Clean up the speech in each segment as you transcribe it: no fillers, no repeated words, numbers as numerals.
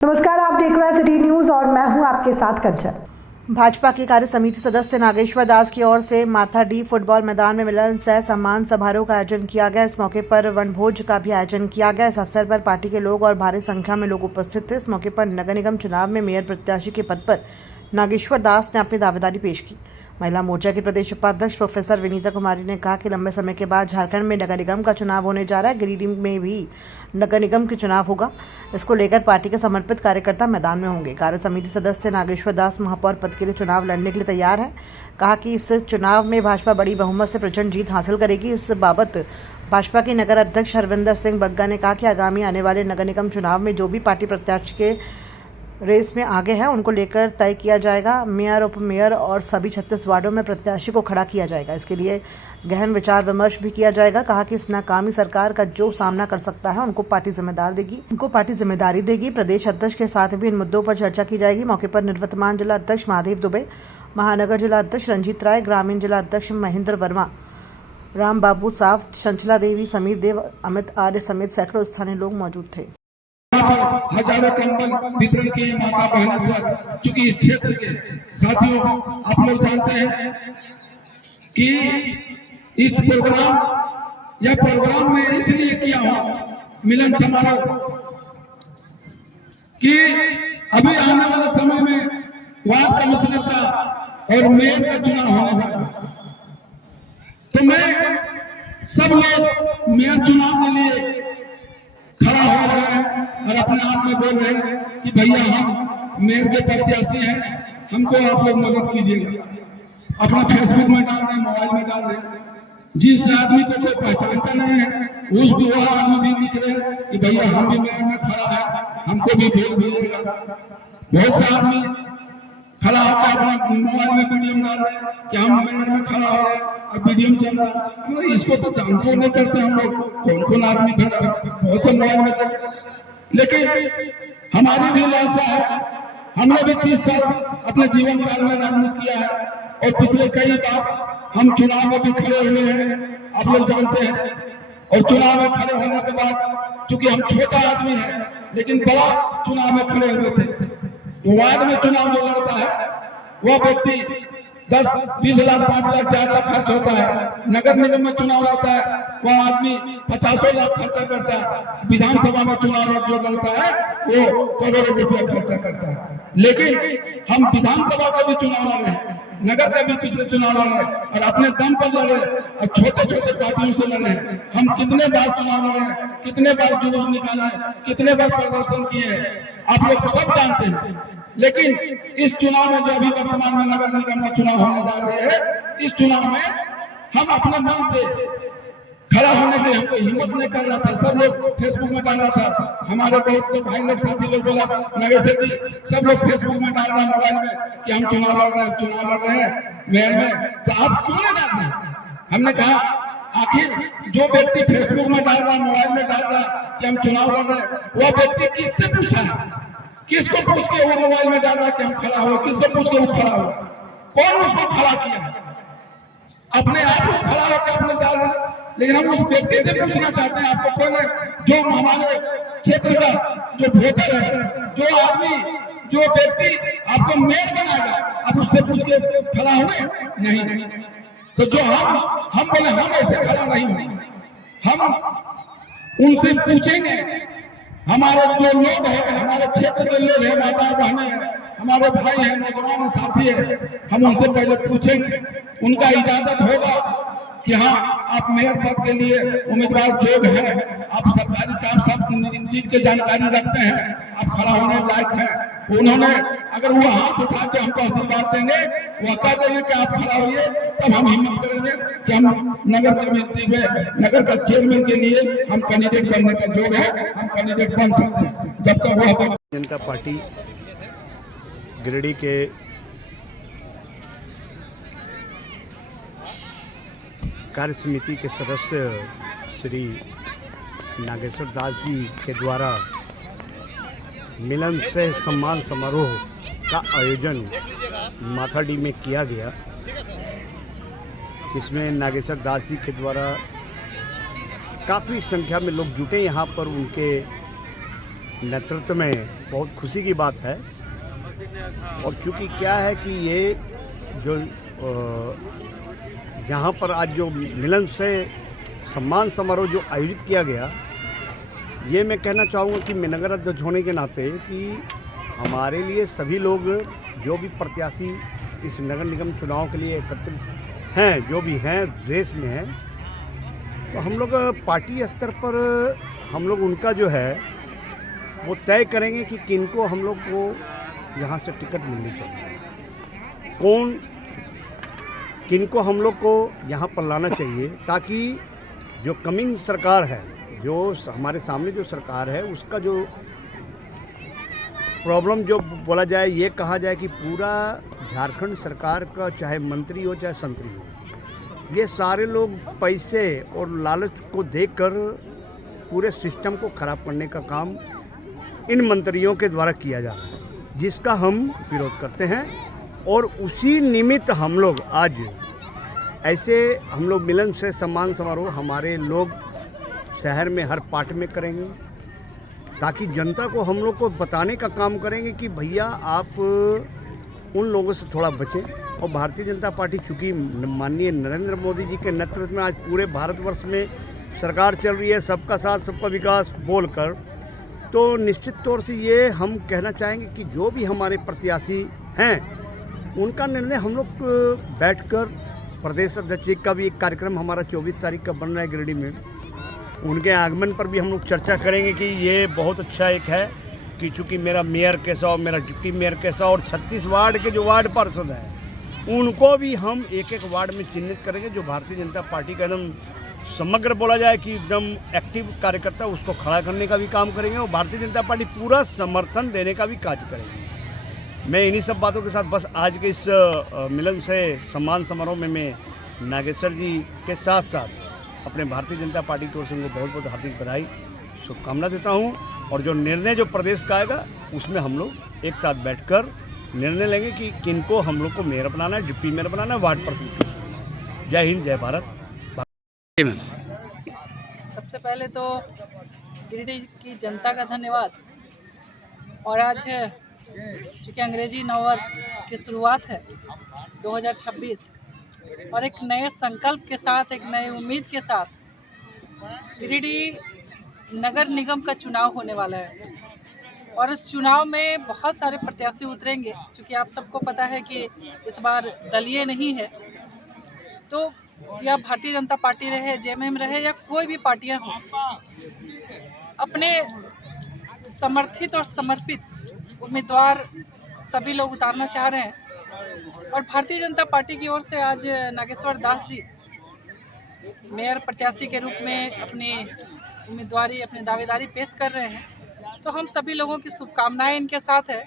नमस्कार, आप देख रहे हैं सिटी न्यूज और मैं हूं आपके साथ कंचन। भाजपा की कार्य समिति सदस्य नागेश्वर दास की ओर से माथाडी फुटबॉल मैदान में मिलन सह सम्मान समारोह का आयोजन किया गया। इस मौके पर वनभोज का भी आयोजन किया गया। इस अवसर पर पार्टी के लोग और भारी संख्या में लोग उपस्थित थे। इस मौके पर नगर निगम चुनाव में मेयर प्रत्याशी के पद पर नागेश्वर दास ने अपनी दावेदारी पेश की। महिला मोर्चा के प्रदेश उपाध्यक्ष प्रोफेसर विनीता कुमारी ने कहा कि लंबे समय के बाद झारखंड में नगर निगम का चुनाव होने जा रहा है। गिरिडीह में भी नगर निगम के चुनाव होगा। इसको लेकर पार्टी के समर्पित कार्यकर्ता मैदान में होंगे। कार्य समिति सदस्य नागेश्वर दास महापौर पद के लिए चुनाव लड़ने के लिए तैयार है। कहा कि इस चुनाव में भाजपा बड़ी बहुमत से प्रचंड जीत हासिल करेगी। इस बाबत भाजपा के नगर अध्यक्ष हरविंदर सिंह बग्गा ने कहा कि आगामी आने वाले नगर निगम चुनाव में जो भी पार्टी प्रत्याशी के रेस में आगे है उनको लेकर तय किया जाएगा। मेयर, उप मेयर और सभी 36 वार्डों में प्रत्याशी को खड़ा किया जाएगा। इसके लिए गहन विचार विमर्श भी किया जाएगा। कहा कि इस नाकामी सरकार का जो सामना कर सकता है उनको पार्टी जिम्मेदारी देगी। प्रदेश अध्यक्ष के साथ भी इन मुद्दों पर चर्चा की जाएगी। मौके पर निवर्तमान जिला अध्यक्ष महादेव दुबे, महानगर जिला अध्यक्ष रंजीत राय, ग्रामीण जिला अध्यक्ष महेंद्र वर्मा, राम बाबू साफ, चंचला देवी, समीर देव, अमित आर्य समेत सैकड़ों स्थानीय लोग मौजूद थे। हजारों कंबल वितरण किए माता बहनों से, क्योंकि इस क्षेत्र के साथियों आप लोग जानते हैं कि इस प्रोग्राम में इसलिए किया हूं मिलन समारोह कि अभी आने वाले समय में वार्ड कमिश्नर का और मेयर का चुनाव होने वाला है। तो मैं सब लोग मेयर चुनाव के लिए खड़ा हो रहे हैं और अपने आप में बोल रहे हैं कि भैया हम मेयर के प्रत्याशी हैं, हमको आप लोग मदद कीजिएगा। अपना फेसबुक में डाल रहे हैं, मोबाइल में डाल रहे हैं। जिस आदमी को कोई पहचानता नहीं है उस भी वह आदमी भी लिख रहे हैं कि भैया हम भी मेयर में खड़ा है, हमको भी वोट दीजिएगा। बहुत से आदमी खड़ा होकर अपना मोबाइल में वीडियो डाल रहे हैं कि हम मेयर में खड़ा हो रहे हैं और वीडियो चल रहा है। इसको तो जानते नहीं करते हम लोग कौन कौन आदमी खड़ा है, बहुत से मोबाइल में। लेकिन हमारी भी लालसा है, हमने भी 30 साल अपने जीवन काल में राजनीति किया है और पिछले कई बार हम चुनाव में भी खड़े हुए हैं, आप लोग जानते हैं। और चुनाव में खड़े होने के बाद चूंकि हम छोटा आदमी है लेकिन बड़ा चुनाव में खड़े हुए थे। वार्ड में चुनाव जो लड़ता है वह व्यक्ति 10, 20 लाख, 5 लाख, 4 लाख खर्च होता है। नगर निगम में चुनाव लड़ता है वह आदमी 50 लाख खर्चा करता है। विधानसभा में चुनाव जो लड़ता है वो करोड़ों रुपया खर्चा करता है। लेकिन हम विधानसभा का भी चुनाव लड़े, नगर का भी पिछले चुनाव लड़े और अपने दम पर लड़े और छोटे छोटे पार्टियों से लड़े। हम कितने बार चुनाव लड़े, कितने बार जुलूस निकाले, कितने बार प्रदर्शन किए, आप लोग सब जानते हैं। लेकिन इस चुनाव में जो अभी वर्तमान में नगर निगम में चुनाव होने जा रहे हैं, इस चुनाव में हम अपने मन से खड़ा होने की हमको हिम्मत नहीं कर रहा था। सब लोग फेसबुक में डाल रहा था, हमारे बहुत से भाई लोग, साथी लोग बोला नगर से सब लोग फेसबुक में डाल रहे हैं, मोबाइल में कि हम चुनाव लड़ रहे हैं मेयर में। तो आप क्यों नहीं डाल रहे हैं? हमने कहा आखिर जो व्यक्ति फेसबुक में डाल रहा है, मोबाइल में डाल रहा है कि हम चुनाव लड़ रहे हैं, वह व्यक्ति किससे पूछा है? किसको पूछ के वो मोबाइल में डाल रहा है कि हम खड़ा हुए? किसको पूछ के वो खड़ा हुआ? कौन उसको खड़ा किया? अपने आप को खड़ा होकर अपने डाल रहे हैं। लेकिन हम उस व्यक्ति से पूछना चाहते हैं, आपको कौन है जो हमारे क्षेत्र का जो वोटर है, जो आदमी, जो व्यक्ति आपको मेयर बनाएगा, आप उससे पूछ के खड़ा हुए? नहीं। तो जो हम बोले हम ऐसे खड़ा नहीं होंगे, हम उनसे पूछेंगे। हमारे जो लोग हैं, हमारे क्षेत्र के लोग हैं, माता बहनें हैं, हमारे भाई हैं, नौजवान साथी है, हम उनसे पहले पूछेंगे, उनका इजाजत होगा कि हाँ आप मेयर पद के लिए उम्मीदवार योग्य हैं, आप सरकारी काम सब चीज की जानकारी रखते हैं, आप खड़ा होने लायक हैं। उन्होंने अगर वो हाथ उठा के हमको आशीर्वाद देंगे, वो कह देंगे कि आप खड़ा होइए, तब हम हिम्मत करेंगे कि हम नगर कमेटी में, नगर का चेयरमैन के लिए हम कैंडिडेट बनने का योग्य है, हम कैंडिडेट बन सकते हैं। जब तक वो जनता पार्टी गिरिडीह के कार्य समिति के सदस्य श्री नागेश्वर दास जी के द्वारा मिलन सह सम्मान समारोह का आयोजन माथाडी में किया गया। इसमें नागेश्वर दास जी के द्वारा काफ़ी संख्या में लोग जुटे यहाँ पर उनके नेतृत्व में बहुत खुशी की बात है। और क्योंकि क्या है कि ये जो यहाँ पर आज जो मिलन से सम्मान समारोह जो आयोजित किया गया, ये मैं कहना चाहूँगा कि मैं नगर अध्यक्ष होने के नाते कि हमारे लिए सभी लोग जो भी प्रत्याशी इस नगर निगम चुनाव के लिए एकत्रित हैं, जो भी हैं रेस में हैं, तो हम लोग पार्टी स्तर पर हम लोग उनका जो है वो तय करेंगे कि किनको हम लोग को यहाँ से टिकट मिलनी चाहिए, कौन किनको हम लोग को यहाँ पर लाना चाहिए, ताकि जो कमिंग सरकार है, जो हमारे सामने जो सरकार है, उसका जो प्रॉब्लम जो बोला जाए, ये कहा जाए कि पूरा झारखंड सरकार का चाहे मंत्री हो चाहे संतरी हो, ये सारे लोग पैसे और लालच को देखकर पूरे सिस्टम को ख़राब करने का काम इन मंत्रियों के द्वारा किया जा रहा है, जिसका हम विरोध करते हैं। और उसी निमित्त हम लोग आज ऐसे हम लोग मिलन से सम्मान समारोह हमारे लोग शहर में हर पार्ट में करेंगे, ताकि जनता को हम लोग को बताने का काम करेंगे कि भैया आप उन लोगों से थोड़ा बचें। और भारतीय जनता पार्टी चूँकि माननीय नरेंद्र मोदी जी के नेतृत्व में आज पूरे भारतवर्ष में सरकार चल रही है, सबका साथ सबका विकास बोलकर, तो निश्चित तौर से ये हम कहना चाहेंगे कि जो भी हमारे प्रत्याशी हैं उनका निर्णय हम लोग बैठकर, प्रदेश अध्यक्ष जी का भी एक कार्यक्रम हमारा 24 तारीख का बन रहा है गिरिडीह में, उनके आगमन पर भी हम लोग चर्चा करेंगे कि ये बहुत अच्छा एक है कि चूँकि मेरा मेयर कैसा और मेरा डिप्टी मेयर कैसा और 36 वार्ड के जो वार्ड पार्षद हैं उनको भी हम एक एक वार्ड में चिन्हित करेंगे, जो भारतीय जनता पार्टी का एकदम समग्र बोला जाए कि एकदम एक्टिव कार्यकर्ता, उसको खड़ा करने का भी काम करेंगे और भारतीय जनता पार्टी पूरा समर्थन देने का भी कार्य करेंगे। मैं इन्हीं सब बातों के साथ बस आज के इस मिलन से सम्मान समारोह में मैं नागेश्वर जी के साथ साथ अपने भारतीय जनता पार्टी की ओर से उनको बहुत बहुत हार्दिक बधाई शुभकामना देता हूं। और जो निर्णय जो प्रदेश का आएगा उसमें हम लोग एक साथ बैठकर निर्णय लेंगे कि किनको हम लोग को मेयर बनाना है, डिप्टी मेयर बनाना है, वार्ड पार्षद। जय हिंद, जय भारत। सबसे पहले तो गिरिडीह की जनता का धन्यवाद। और आज चूँकि अंग्रेजी नववर्ष की शुरुआत है 2026 और एक नए संकल्प के साथ, एक नए उम्मीद के साथ गिरिडीह नगर निगम का चुनाव होने वाला है। और इस चुनाव में बहुत सारे प्रत्याशी उतरेंगे। चूँकि आप सबको पता है कि इस बार दलीय नहीं है, तो या भारतीय जनता पार्टी रहे, जेएमएम रहे या कोई भी पार्टियां हों, अपने समर्थित और समर्पित उम्मीदवार सभी लोग उतारना चाह रहे हैं। और भारतीय जनता पार्टी की ओर से आज नागेश्वर दास जी मेयर प्रत्याशी के रूप में अपनी उम्मीदवारी, अपनी दावेदारी पेश कर रहे हैं। तो हम सभी लोगों की शुभकामनाएं इनके साथ है।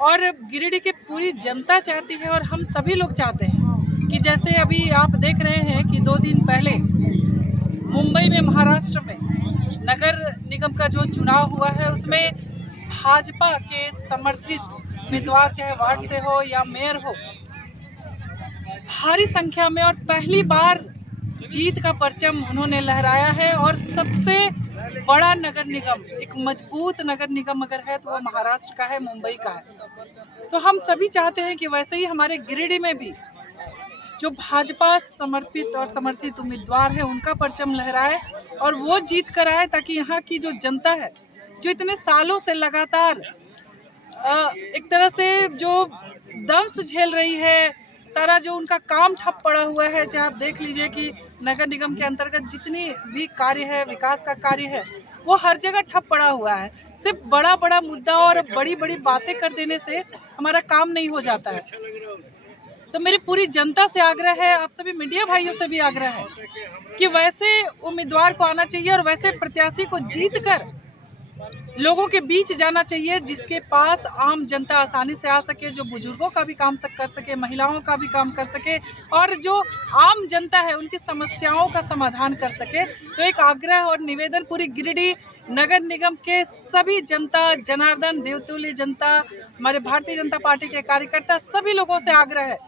और गिरिडीह की पूरी जनता चाहती है और हम सभी लोग चाहते हैं कि जैसे अभी आप देख रहे हैं कि 2 दिन पहले मुंबई में, महाराष्ट्र में नगर निगम का जो चुनाव हुआ है उसमें भाजपा के समर्थित उम्मीदवार, चाहे वार्ड से हो या मेयर हो, भारी संख्या में और पहली बार जीत का परचम उन्होंने लहराया है। और सबसे बड़ा नगर निगम, एक मजबूत नगर निगम अगर है तो वो महाराष्ट्र का है, मुंबई का है। तो हम सभी चाहते हैं कि वैसे ही हमारे गिरिडीह में भी जो भाजपा समर्पित और समर्थित उम्मीदवार है उनका परचम लहराए और वो जीत कर आए, ताकि यहाँ की जो जनता है, जो इतने सालों से लगातार एक तरह से जो दंश झेल रही है, सारा जो उनका काम ठप पड़ा हुआ है, चाहे आप देख लीजिए कि नगर निगम के अंतर्गत जितनी भी कार्य है, विकास का कार्य है, वो हर जगह ठप पड़ा हुआ है। सिर्फ बड़ा बड़ा मुद्दा और बड़ी बड़ी बातें कर देने से हमारा काम नहीं हो जाता है। तो मेरी पूरी जनता से आग्रह है, आप सभी मीडिया भाइयों से भी आग्रह है कि वैसे उम्मीदवार को आना चाहिए और वैसे प्रत्याशी को जीत कर लोगों के बीच जाना चाहिए, जिसके पास आम जनता आसानी से आ सके, जो बुजुर्गों का भी काम कर सके, महिलाओं का भी काम कर सके और जो आम जनता है उनकी समस्याओं का समाधान कर सके। तो एक आग्रह और निवेदन पूरी गिरिडीह नगर निगम के सभी जनता, जनार्दन, देवतुल्य जनता, हमारे भारतीय जनता पार्टी के कार्यकर्ता, सभी लोगों से आग्रह है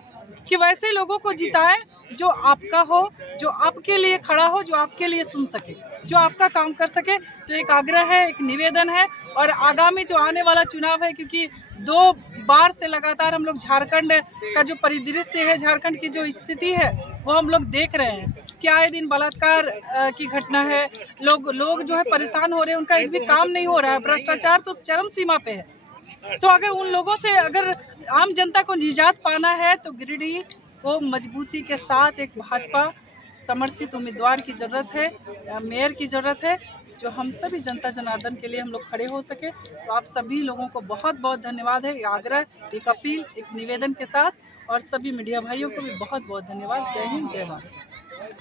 कि वैसे लोगों को जिताएं जो आपका हो, जो आपके लिए खड़ा हो, जो आपके लिए सुन सके, जो आपका काम कर सके। तो एक आग्रह है, एक निवेदन है। और आगामी जो आने वाला चुनाव है, क्योंकि 2 बार से लगातार हम लोग झारखंड का जो परिदृश्य है, झारखंड की जो स्थिति है, वो हम लोग देख रहे हैं कि आए दिन बलात्कार की घटना है, लोग जो है परेशान हो रहे हैं, उनका एक भी काम नहीं हो रहा है, भ्रष्टाचार तो चरम सीमा पे है। तो अगर उन लोगों से अगर आम जनता को निजात पाना है तो गिरिडीह को मजबूती के साथ एक भाजपा समर्थित उम्मीदवार की ज़रूरत है, मेयर की ज़रूरत है, जो हम सभी जनता जनार्दन के लिए हम लोग खड़े हो सके। तो आप सभी लोगों को बहुत बहुत धन्यवाद है। एक आग्रह, एक अपील, एक निवेदन के साथ, और सभी मीडिया भाइयों को भी बहुत बहुत धन्यवाद। जय हिंद, जय भारत।